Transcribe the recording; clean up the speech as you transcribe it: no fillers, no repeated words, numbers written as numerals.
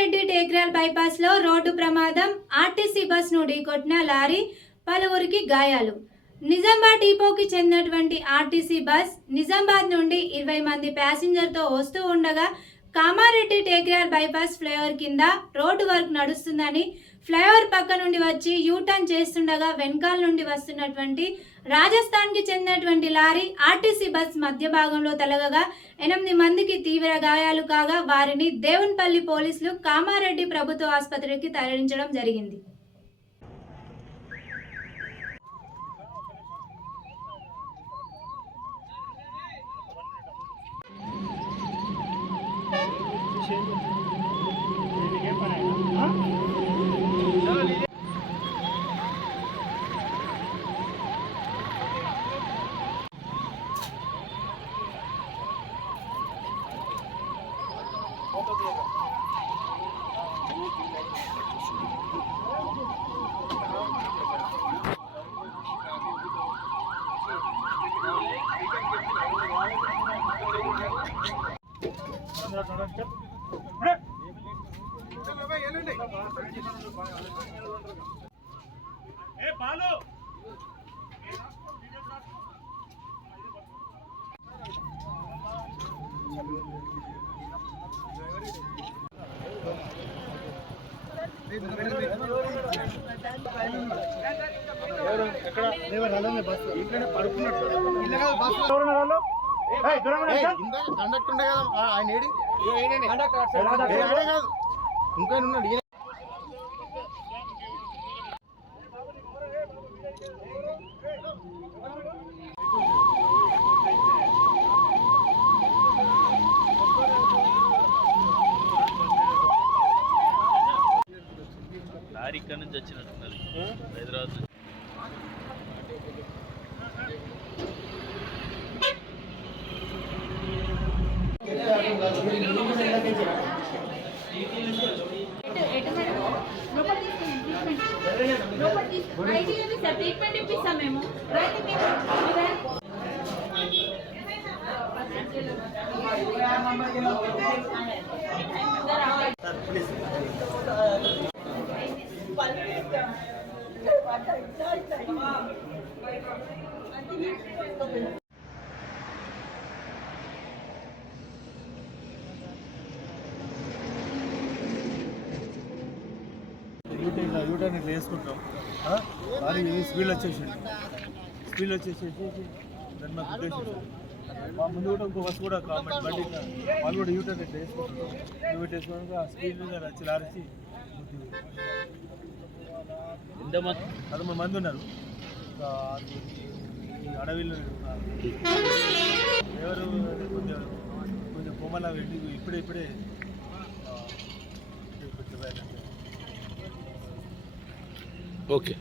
Kamareddy టేక్రాల్ bypass లో road ప్రమాదం. RTC bus ను ఢీకొట్టిన లారీ, పలువురికి గాయాలు. నిజామాబాద్ డిపోకి చెందినటువంటి ఆర్టీసీ బస్ నిజామాబాద్ నుండి 20 మంది ప్యాసింజర్ తో వస్తూ ఉండగా కామారెడ్డి టేక్రాల్ బైపాస్ ఫ్లైఓవర్ కింద రోడ్డు వర్క్ నడుస్తుందని ఫ్లైఓవర్ పక్క నుండి వచ్చి యూటర్న్ చేస్తుండగా వెనకాల నుండి వస్తున్నటువంటి రాజస్థాన్ కి చెందినటువంటి లారీ ఆర్టీసీ బస్ మధ్య భాగంలో తలగగా 8 మందికి తీవ్ర గాయాలు కాగా వారిని దేవున్పల్లి పోలీసులు కామారెడ్డి ప్రభుత్వ ఆసుపత్రికి తరలించడం జరిగింది. కండక్టర్ ఉండే కదా ఆయన ఇంకా ఉన్నాడు. లారీ ఇక్కడ నుంచి వచ్చినట్టున్నది హైదరాబాద్ నుంచి. ట్రీట్మెంట్ ఇప్పిస్తాం మేము. యూటర్న్ ఇట్లా వేసుకుంటాం. అది స్పీడ్ వచ్చేసి దాన్ని మాకు ఉద్దేశం మా ముందు కూడా ఇంకో బస్సు కూడా బండి వాళ్ళు కూడా యూటర్న్ ఇట్లా వేసుకుంటాం. ఇటు వేసుకోవడానికి ఆ స్పీడ్ మీద వచ్చి లారిచి 13 మంది ఉన్నారు. ఈ అడవిలో ఎవరు కొంచెం కొమ్మలా వెళ్ళి ఇప్పుడే ఓకే.